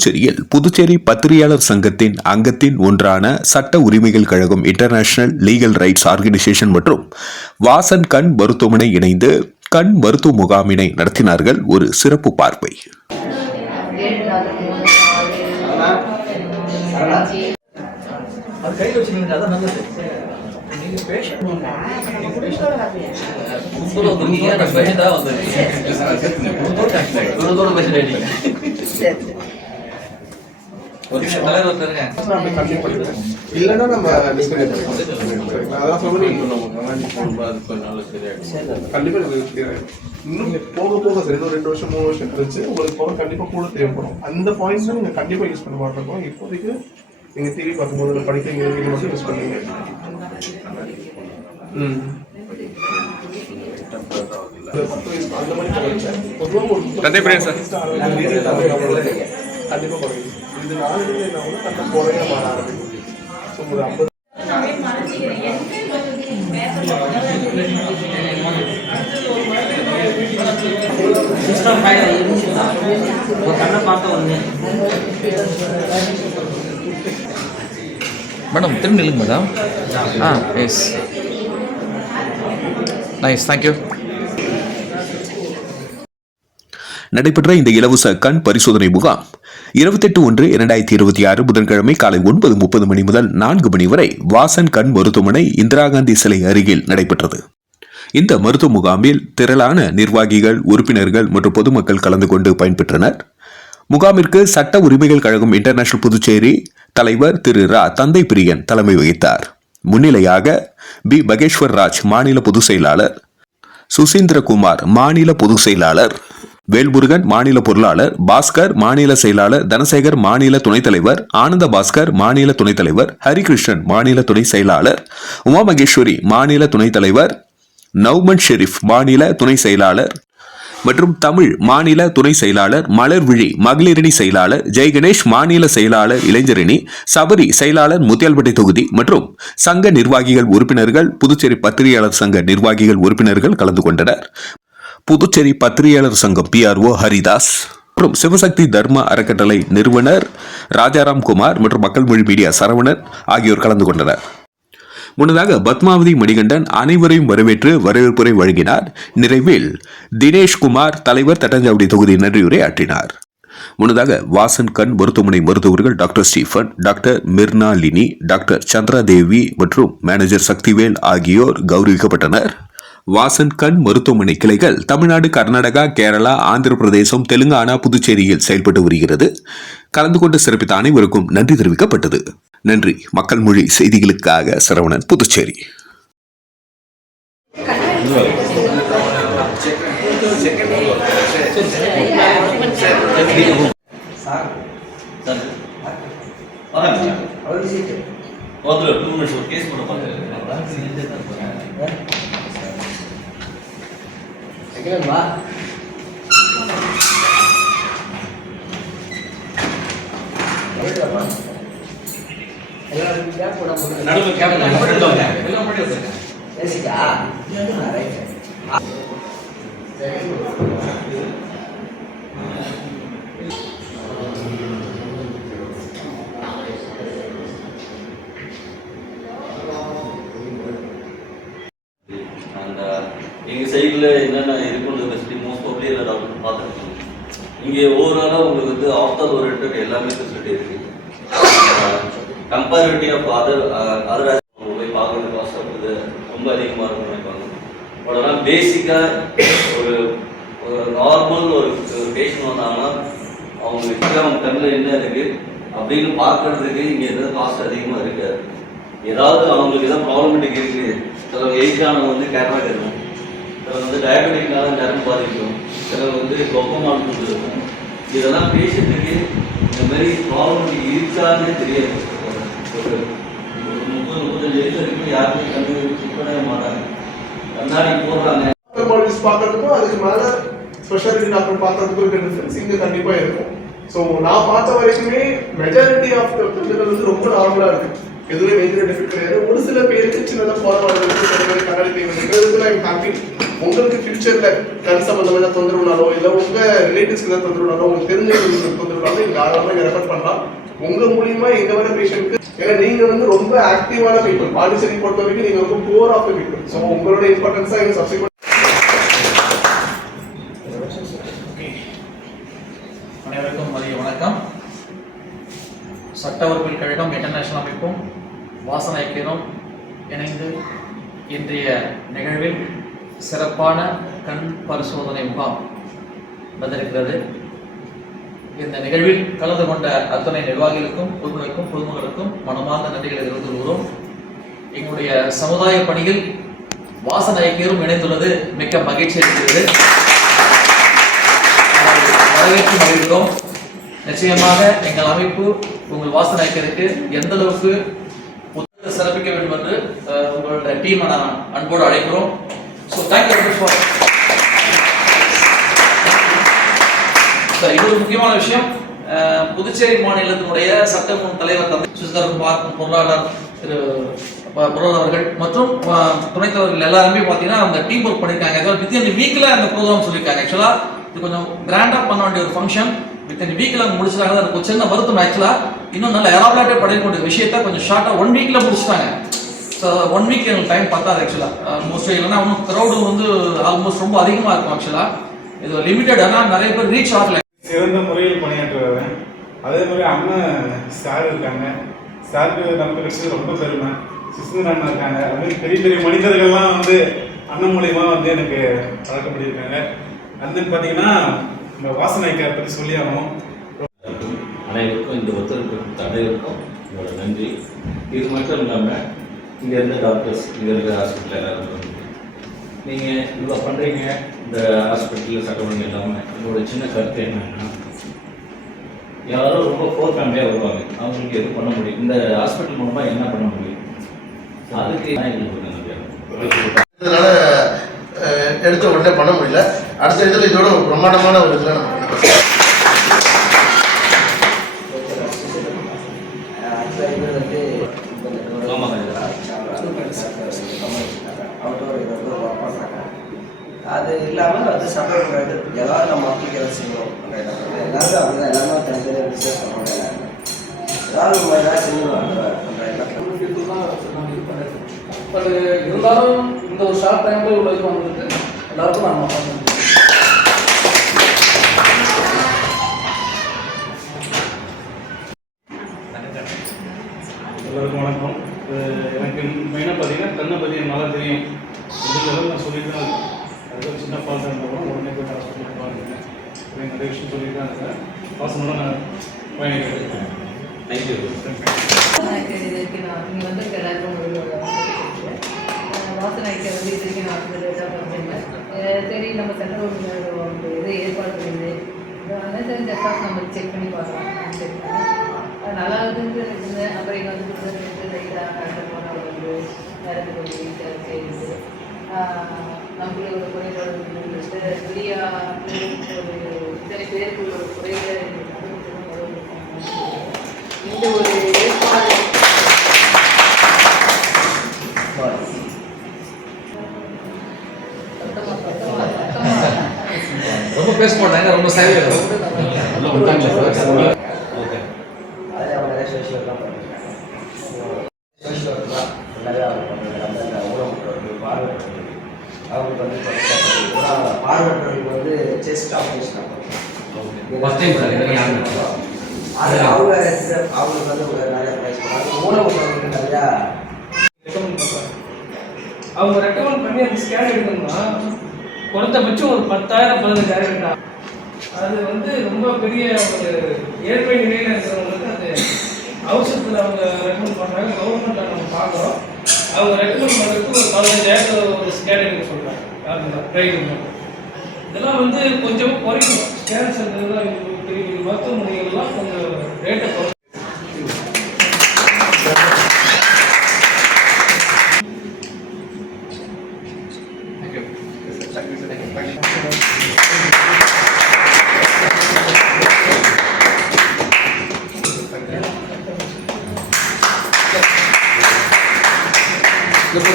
புதுச்சேரியில் புதுச்சேரி பத்திரிகையாளர் சங்கத்தின் அங்கத்தின் ஒன்றான சட்ட உரிமைகள் கழகம் இன்டர்நேஷனல் லீகல் ரைட்ஸ் ஆர்கனைசேஷன் மற்றும் வாசன் கண் மருத்துவமனை இணைந்து கண் மருத்துவ முகாமினை நடத்தினார்கள். ஒரு சிறப்பு பார்வை. இல்லைன்னா நம்ம கண்டிப்பா இன்னும் போக போக சார் இன்னும் 2 வருஷம் 3 வருஷம் கழிச்சு உங்களுக்கு போக கண்டிப்பா கூட தேவைப்படும். அந்த பாயிண்ட்ஸ் நீங்க கண்டிப்பா யூஸ் பண்ண மாட்டோம். இப்போதைக்கு நீங்க டிவி பார்க்கும்போது படிக்கிறீங்க இது மட்டும் யூஸ் பண்ணுவீங்க. அந்த மாதிரி கண்டிப்பா இது 4 கட்ட போறையா மாற ஆரம்பிக்கும். ஸோ ஒரு 50 மேடம் திரும்பி நில்லுங்க மேடம். Yes nice, thank you. நடைபெற்ற இந்த இலவச கண் பரிசோதனை முகாம் 28/1/2026 புதன்கிழமை காலை 9:30 மணி முதல் 4 மணி வரை வாசன் கண் மருத்துவமனை இந்திரா காந்தி சிலை அருகில் நடைபெற்றது. இந்த மருத்துவ முகாமில் திரளான நிர்வாகிகள், உறுப்பினர்கள் மற்றும் பொதுமக்கள் கலந்து கொண்டு பயன்பெற்றனர். முகாமிற்கு சட்ட உரிமைகள் கழகம் இன்டர்நேஷனல் புதுச்சேரி தலைவர் திரு ரா தந்தை பிரியன் தலைமை வகித்தார். முன்னிலையாக பி பகேஸ்வர் ராஜ் மாநில பொதுச் செயலாளர், சுசீந்திரகுமார் மாநில பொதுச் செயலாளர், வேல்முருகன் மாநில பொருளாளர், பாஸ்கர் மாநில செயலாளர், தனசேகர் மாநில துணைத் தலைவர், ஆனந்த பாஸ்கர் மாநில துணைத் தலைவர், ஹரிகிருஷ்ணன் மாநில துணை செயலாளர், உமா மகேஸ்வரி மாநில துணைத் தலைவர், நவ்மன் ஷெரீப் மாநில துணை செயலாளர் மற்றும் தமிழ் மாநில துணை செயலாளர், மலர்விழி மகளிரணி செயலாளர், ஜெய்கணேஷ் மாநில செயலாளர் இளைஞரணி, சபரி செயலாளர் முத்தியால்பேட்டை தொகுதி மற்றும் சங்க நிர்வாகிகள் உறுப்பினர்கள், புதுச்சேரி பத்திரிகையாளர் சங்க நிர்வாகிகள் உறுப்பினர்கள் கலந்து கொண்டனர். புதுச்சேரி பத்திரிகையாளர் சங்கம் PRO ஹரிதாஸ் மற்றும் சிவசக்தி தர்ம அறக்கட்டளை நிறுவனர் ராஜாராம் குமார் மற்றும் மக்கள் மொழி மீடியா சரவணன் ஆகியோர் கலந்து கொண்டனர். முன்னதாக பத்மாவதி மணிகண்டன் அனைவரையும் வரவேற்று வரவேற்புரை வழங்கினார். நிறைவில் தினேஷ்குமார் தலைவர் தட்டாஞ்சாவடி தொகுதி நன்றியுரை ஆற்றினார். முன்னதாக வாசன் கண் மருத்துவமனை மருத்துவர்கள் doctor Stephen, doctor Mrinalini, doctor Chandradevi மற்றும் மேனேஜர் சக்திவேல் ஆகியோர் கௌரவிக்கப்பட்டனர். வாசன் கண் மருத்துவமனை கிளைகள் தமிழ்நாடு, கர்நாடகா, கேரளா, ஆந்திர பிரதேசம், தெலுங்கானா, புதுச்சேரியில் செயல்பட்டு வருகிறது. கலந்து கொண்டு சிறப்பித்த அனைவருக்கும் நன்றி தெரிவிக்கப்பட்டது. நன்றி. மக்கள் மொழி செய்திகளுக்காக சரவணன், புதுச்சேரி. எங்கள் சைடில் என்னென்ன இருக்குன்னு ஃபெசிலிட்டி மோஸ்ட் ப்ராபப்லி எல்லா டாக்டர் பார்த்துருக்கோம். இங்கே ஓவராலாக உங்களுக்கு வந்து ஆஃப்டர் ஓரியன்ட் எல்லாமே ஃபெசிலிட்டி இருக்குது. கம்பேரிட்டிவ் ஆஃப் அதர் அவங்க போய் பார்க்குறது காஸ்ட் ஆகுது ரொம்ப அதிகமாக இருக்கும்னு நினைப்பாங்க. பட் ஆனால் பேசிக்காக ஒரு நார்மல் ஒரு பேஷண்ட் வந்தாங்கன்னா அவங்களுக்கு அவங்க கண்ணில் என்ன இருக்குது அப்படின்னு பார்க்கறதுக்கு இங்கே எதாவது காஸ்ட் அதிகமாக இருக்காது. ஏதாவது அவங்களுக்கு எதாவது ப்ராப்ளமேட்டிக் இருக்குது. சில ஏஜானவங்க வந்து கேட்ராக்ட் இருக்கும், சில வந்து டயபெட்டிக்னால நரம்பு பாதிக்கும், சில வந்து கொப்பமால் இருக்கும். இதெல்லாம் பேஷண்ட்டுக்கு இந்த மாதிரி ப்ராப்ளம் இருக்கான்னு தெரியாது. ஒரு 30-35 வயசு வரைக்கும் யாருமே கண்ணு செக் பண்ணவே மாட்டாங்க. கண்ணாடி போடுறாங்க. பார்க்கறதுக்கும் அதுக்கு மேலே ஸ்பெஷாலிட்டி டாக்டர் பார்க்கறதுக்கும் இருக்க டிஃபரன்ஸ் இங்கே கண்டிப்பாக இருக்கும். ஸோ நான் பார்த்த வரைக்குமே மெஜாரிட்டி ஆஃப் கண்ணுகள் வந்து ரொம்ப நார்மலாக இருக்குது. எதுவுமே மேஜர் டிஃபெக்ட் கிடையாது. ஒரு சில பேருக்கு சின்னதாக ஃபாலோ கண்ணாடி தேவை ஹாப்பி. உங்களுக்கு ஃபியூச்சர்ல கண் சம்பந்தமான தொந்தரவுனாலோ இல்லை உங்க ரிலேட்டிவ்ஸ்க்கு தான் தொந்தரவுனாலோ உங்களுக்கு தெரிஞ்சவங்களுக்கு தொந்தரவுனாலோ இங்க ஆரம்பமாக ரெஃபர் பண்ணலாம். உங்க மூலியமா எங்க வர பேஷண்ட்க்கு, ஏன்னா நீங்க வந்து ரொம்ப ஆக்டிவான பீப்புள், பாண்டிச்சேரி பொறுத்த வரைக்கும் நீங்க ரொம்ப core of the people. So உங்களோட இம்பார்ட்டன்ஸா எங்க சப்ஸ்டிகூட் அனைவருக்கும் மதிய வணக்கம். சட்டவரப்பில் கழகம் இன்டர்நேஷனல் அமைப்பும் வாசன் ஐக்கியரும் இணைந்து இன்றைய நிகழ்வில் சிறப்பான கண் பரிசோதனை முகாம் வந்திருக்கிறது. இந்த நிகழ்வில் கலந்து கொண்ட அத்தனை நிர்வாகிகளுக்கும் பொதுமக்களுக்கும் மனமார்ந்த நன்றிகளை தெரிவித்துக் கொள்கிறோம். எங்களுடைய சமுதாய பணியில் வாசன் ஐக்கியரும் இணைந்துள்ளது மிக்க மகிழ்ச்சி இருக்கிறது. வரவேற்று மகிழ்கிறோம். நிச்சயமாக எங்கள் அமைப்பு உங்கள் வாசன் ஐக்கியருக்கு எந்த அளவுக்கு சிறப்பிக்க வேண்டும் என்று உங்களுடைய டீமை நான் அன்போடு அழைக்கிறோம். So thank you for. இது ஒரு முக்கியமான விஷயம். புதுச்சேரி மாநிலத்தினுடைய சட்டமன்ற தலைவர் தந்தை சுசிதரன் பொருளாளர் திரு பொருளாளர் அவர்கள் மற்றும் துணைத் தலைவர்கள் எல்லாருமே பார்த்தீங்கன்னா அந்த டீம் ஒர்க் பண்ணியிருக்காங்க. வித்தின் வீக்கில் அந்த ப்ரோக்ராம் சொல்லியிருக்காங்க. ஆக்சுவலாக இது கொஞ்சம் கிராண்டாக பண்ண வேண்டிய ஒரு ஃபங்க்ஷன் வித்தின் வீக்கில் அவங்க முடிச்சிட்டாங்க. அது சின்ன வருத்தம். ஆக்சுவலாக இன்னும் நல்ல எலாபரேட்டாக படிக்கக்கூடிய விஷயத்த கொஞ்சம் ஷார்ட்டாக 1 வீக்கில் முடிச்சிட்டாங்க. ஸோ 1 வீக் எங்களுக்கு டைம் பத்தாது ஆக்சுவலாக. மோஸ்ட்லி இல்லைன்னா இன்னும் க்ரௌடு வந்து ஆல்மோஸ்ட் ரொம்ப அதிகமாக இருக்கும். ஆக்சுவலாக இது லிமிட்டட், ஆனால் நிறைய பேர் ரீச் ஆகலை. சிறந்த முறையில் பணியாற்றுவாங்க. அதே மாதிரி அண்ணன் சார் இருக்காங்க. சாருக்கு நமக்கு கிடைச்சது ரொம்ப பெருமை. சிசுந்தர் அண்ணா இருக்காங்க. அது மாதிரி பெரிய பெரிய மனிதர்கள்லாம் வந்து அண்ணன் மூலியமா வந்து எனக்கு வளர்க்கப்பட்டிருக்காங்க. அண்ணன் பார்த்தீங்கன்னா இந்த வாசன் ஐக்கியரை பற்றி சொல்லி ஆகணும். அனைவருக்கும் இந்த ஒத்துழைப்பு கொடுத்த அனைவருக்கும் என்னோட நன்றி. இது மட்டும் இல்லாமல் இங்கே இருந்த டாக்டர்ஸ், இங்கே இருக்கிற ஹாஸ்பிட்டல் எல்லாரும் நீங்கள் இவ்வளோ பண்ணுறீங்க. இந்த ஹாஸ்பிட்டலில் சட்டமன்றம் இல்லாமல் என்னோட சின்ன கருத்து என்னன்னா, யாரும் ரொம்ப ஃபோர் ஃபேமிலியாக வருவாங்க. அவங்களுக்கு எதுவும் பண்ண முடியும், இந்த ஹாஸ்பிட்டல் மூலமாக என்ன பண்ண முடியும், அதுக்கு தான் எங்களுக்கு நன்றி. இதனால எடுத்த உடனே பண்ண முடியல. அடுத்த இதில் இதோட ஒரு பிரம்மாண்டமான ஒரு இதில் நம்ம அது இல்லாமல் அது சட்டமன்ற ஏதாவது நம்ம மக்களுக்கு எதாவது செய்யணும். எல்லாரும் அப்படிதான், எல்லாமே தனித்தனியாக பிஸ்னஸ் பண்ணுவாங்க. ஏதாவது நம்ம ஏதாவது செஞ்சுருவாங்க. பட் இருந்தாலும் இந்த ஒரு ஷார்ட் டைமில் உள்ள இது வந்துட்டு எல்லாருக்கும் நம்ம பண்ணணும். எல்லாருக்கும் வணக்கம். எனக்கு மெயினாக பார்த்தீங்கன்னா கண்ணை பற்றி நல்லா தெரியும். இதுக்கு நான் சொல்லிட்டு தான் இருக்கேன். அதுக்கு சின்ன ஃபால்ட்டாக இருந்தாலும் உடனே போய் ஹாஸ்பிட்டலுக்கு பார்த்துருக்கேன். நிறைய விஷயம் சொல்லிட்டு தான் இருக்கேன். வாசனோட நான் பயணிக்கிறேன். தேங்க்யூ. நீங்கள் வந்து எல்லாருக்கும் வாசன் ஐக்கியம் வந்து இது வரைக்கும் நான் வந்து சரி நம்ம சென்ட்ரல் இது ஏற்பாடு பண்ணுது. சரி ஜஸ்டாக நம்ம செக் பண்ணி பார்க்கலாம். செக் பண்ணி நல்லா இருந்து இருந்தேன். அப்புறம் இங்கே வந்து லைட்டாக கஷ்டமான வந்து வேறு கொஞ்சம் வீட்டாக செய்யுது. நம்மளுடைய ஒரு குறைபாடு வந்துட்டு ஃப்ரீயாக ஒரு இத்தனை பேருக்கு ஒரு குறைகளை இந்த ஒரு ஏற்பாடு ரொம்ப பேச மாட்டாங்க, ரொம்ப சைலண்ட். அதே அவங்க நிறைய சோஷியல் ஒர்க்லாம் பண்ணுறாங்க. சோஷியல் ஒர்க்லாம் நிறையா அவங்க பண்ணுறாங்க. அந்த ஊனமுற்றவர்கள், பார்வையற்றவர்கள், அவங்களுக்கு வந்து பார்வையற்றவர்களுக்கு வந்து செஸ்ட் ஆப்ரேஷன் அது அவங்களுக்கு வந்து நிறையா ப்ரைஸ் பண்ணுறாங்க. ஊனமுற்றவர்களுக்கு நிறையா ரெக்கமெண்ட் பண்ணுறாங்க. அவங்க ரெக்கமெண்ட் பண்ணி அந்த ஸ்கேன் எடுக்கணும்னா குறைந்தபட்சம் ஒரு 10,000-15,000 வேண்டாம். அது வந்து ரொம்ப பெரிய ஒரு ஏழ்மை நிலையில் இருக்கிறவங்களுக்கு அது அவசரத்தில் அவங்க ரெக்கமெண்ட் பண்ணுறாங்க. கவர்மெண்ட்டில் நம்ம பார்க்குறோம். அவங்க ரெக்கமெண்ட் பண்ணுறதுக்கு ஒரு 15,000 ஒரு ஸ்கேன் எடுக்க சொல்கிறாங்க. யாருன்னா ட்ரைனிங் இதெல்லாம் வந்து கொஞ்சம் குறைக்கணும். ஸ்கேன் சென்டர்லாம் பெரிய பெரிய மருத்துவமனைகள்லாம் கொஞ்சம் ரேட்டை குறைக்கும். சார்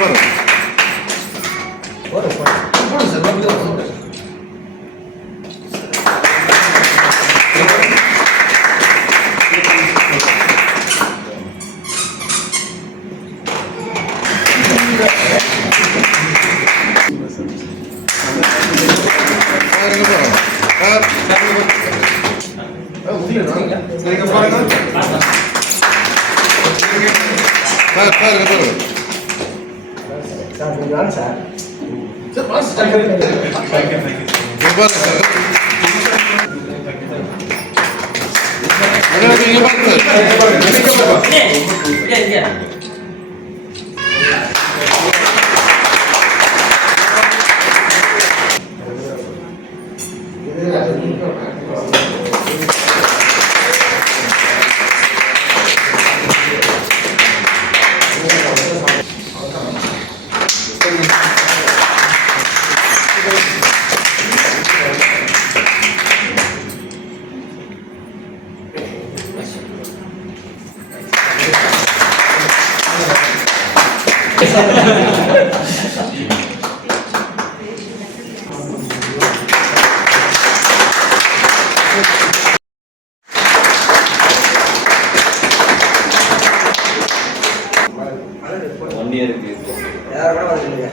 பாருங்க போடு சார் போடு. சார் நீங்கள் வாங்க sir. Sir pass sir thank you one இயருக்கு யாரோட வந்துருங்க.